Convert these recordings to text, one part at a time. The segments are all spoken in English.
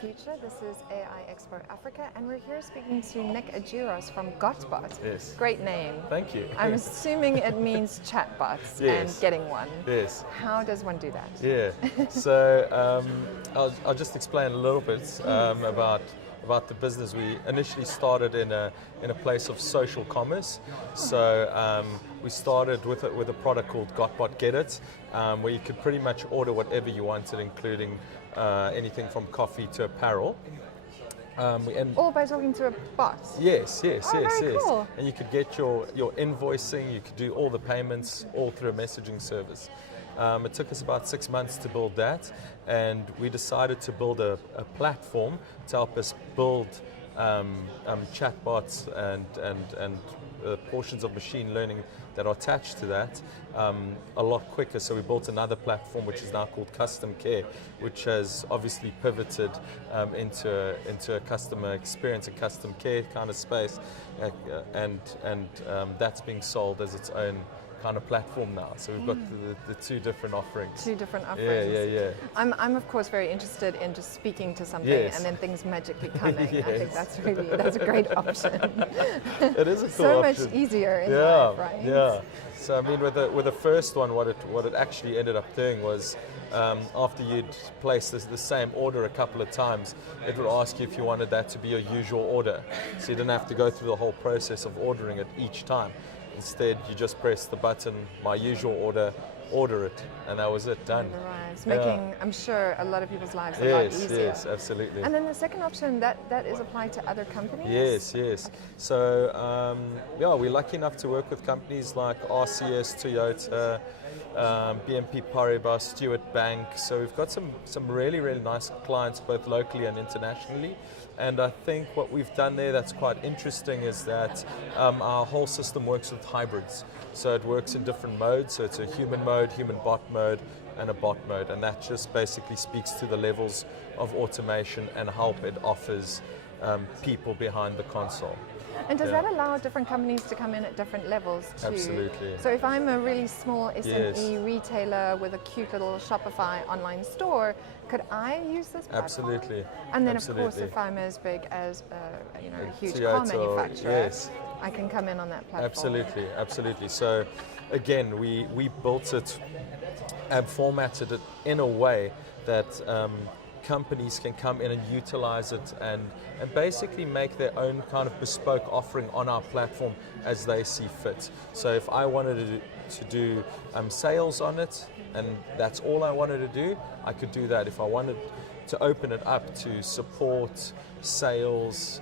future. This is AI Expo Africa, and we're here speaking to Nick Argyros from GotBot. Yes. Great name. Thank you. I'm assuming it means chatbots and getting one. Yes. How does one do that? Yeah. So I'll just explain a little bit about the business. We initially started in a place of social commerce. So we started with a product called GotBot Get It, where you could pretty much order whatever you wanted, including anything from coffee to apparel. All by talking to a bot? Yes. Cool. And you could get your invoicing, you could do all the payments all through a messaging service. It took us about 6 months to build that, and we decided to build a platform to help us build chatbots and portions of machine learning that are attached to that a lot quicker. So we built another platform which is now called Custom Care, which has obviously pivoted into a customer experience and custom care kind of space, and that's being sold as its own kind of platform now. So we've got the two different offerings. Two different offerings. Yeah. I'm of course very interested in just speaking to something and then things magically coming. Yes. I think that's a great option. It is a cool so option. much easier in life, right? Yeah. So I mean, with the first one, what it actually ended up doing was, after you'd placed the same order a couple of times, it would ask you if you wanted that to be your usual order. So you didn't have to go through the whole process of ordering it each time. Instead, you just press the button, my usual order it, and that was it, done. Right. We're I'm sure, a lot of people's lives a lot easier. Yes, absolutely. And then the second option, that is applied to other companies? Yes. Okay. So, we're lucky enough to work with companies like RCS, Toyota, BNP Paribas, Stewart Bank. So we've got some really, really nice clients, both locally and internationally. And I think what we've done there that's quite interesting is that our whole system works with hybrids. So it works in different modes. So it's a human mode, human bot mode, and a bot mode. And that just basically speaks to the levels of automation and help it offers people behind the console. And does that allow different companies to come in at different levels too? Absolutely. So if I'm a really small SME retailer with a cute little Shopify online store, could I use this platform? Absolutely. And then of course, if I'm as big as a huge car manufacturer, I can come in on that platform. Absolutely. So again, we built it and formatted it in a way that companies can come in and utilize it and basically make their own kind of bespoke offering on our platform as they see fit. So if I wanted to do sales on it, and that's all I wanted to do, I could do that. If I wanted to open it up to support, sales,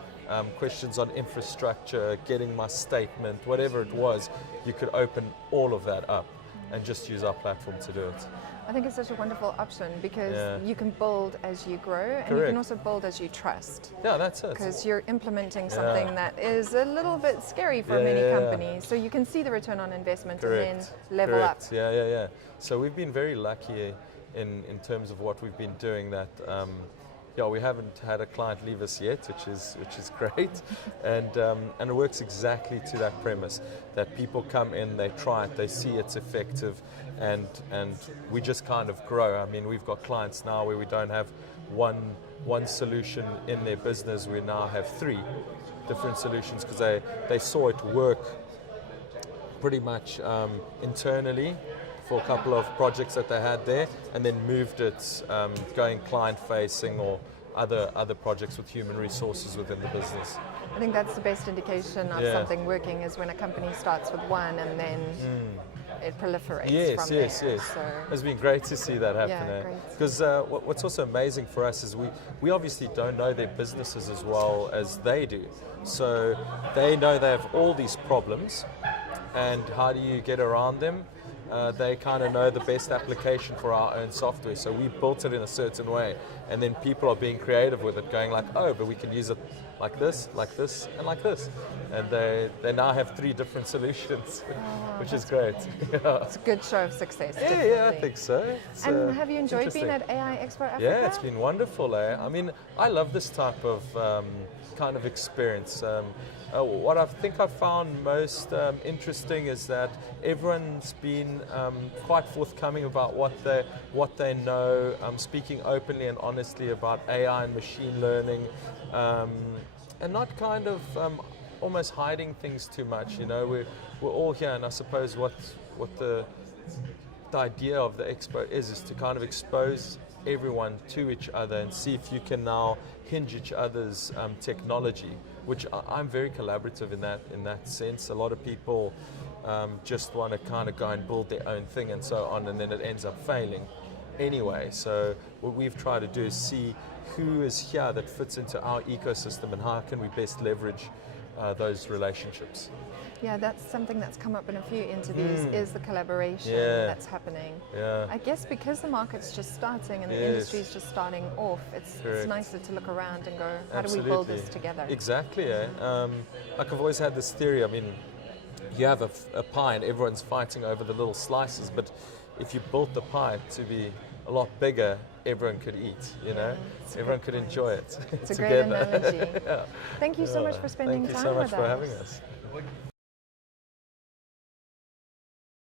questions on infrastructure, getting my statement, whatever it was, you could open all of that up and just use our platform to do it. I think it's such a wonderful option because you can build as you grow, and you can also build as you trust. Yeah, that's it. Because you're implementing something that is a little bit scary for many companies, so you can see the return on investment and then level up. Yeah. So we've been very lucky in terms of what we've been doing that. We haven't had a client leave us yet, which is great, and it works exactly to that premise that people come in, they try it, they see it's effective, and we just kind of grow. I mean, we've got clients now where we don't have one solution in their business. We now have 3 different solutions because they saw it work pretty much internally for a couple of projects that they had there, and then moved it going client-facing or other projects with human resources within the business. I think that's the best indication of something working is when a company starts with one and then it proliferates from there. Yes. So it's been great to see that happen. Because what's also amazing for us is we obviously don't know their businesses as well as they do. So they know they have all these problems, and how do you get around them? They kind of know the best application for our own software, so we built it in a certain way, and then people are being creative with it, going like, oh, but we can use it like this, and like this. And they now have 3 different solutions, which is great. Yeah. It's a good show of success. Yeah, I think so. And have you enjoyed being at AI Expo Africa? Yeah, it's been wonderful. I mean, I love this type of kind of experience. What I think I've found most interesting is that everyone's been quite forthcoming about what they know, speaking openly and honestly about AI and machine learning, and not kind of almost hiding things too much. You know, we're all here, and I suppose what the idea of the expo is to kind of expose everyone to each other and see if you can now hinge each other's technology, which I'm very collaborative in that sense. A lot of people just want to kind of go and build their own thing and so on, and then it ends up failing anyway. So what we've tried to do is see who is here that fits into our ecosystem and how can we best leverage those relationships. Yeah, that's something that's come up in a few interviews, is the collaboration that's happening. Yeah. I guess because the market's just starting and the industry's just starting off, it's nicer to look around and go, how do we build this together? Exactly. Like I've always had this theory, I mean, you have a pie and everyone's fighting over the little slices, but if you built the pie to be a lot bigger, everyone could eat, you know? Everyone could enjoy it It's a great analogy. Yeah. Thank you so much for spending time with us. Thank you so much for having us.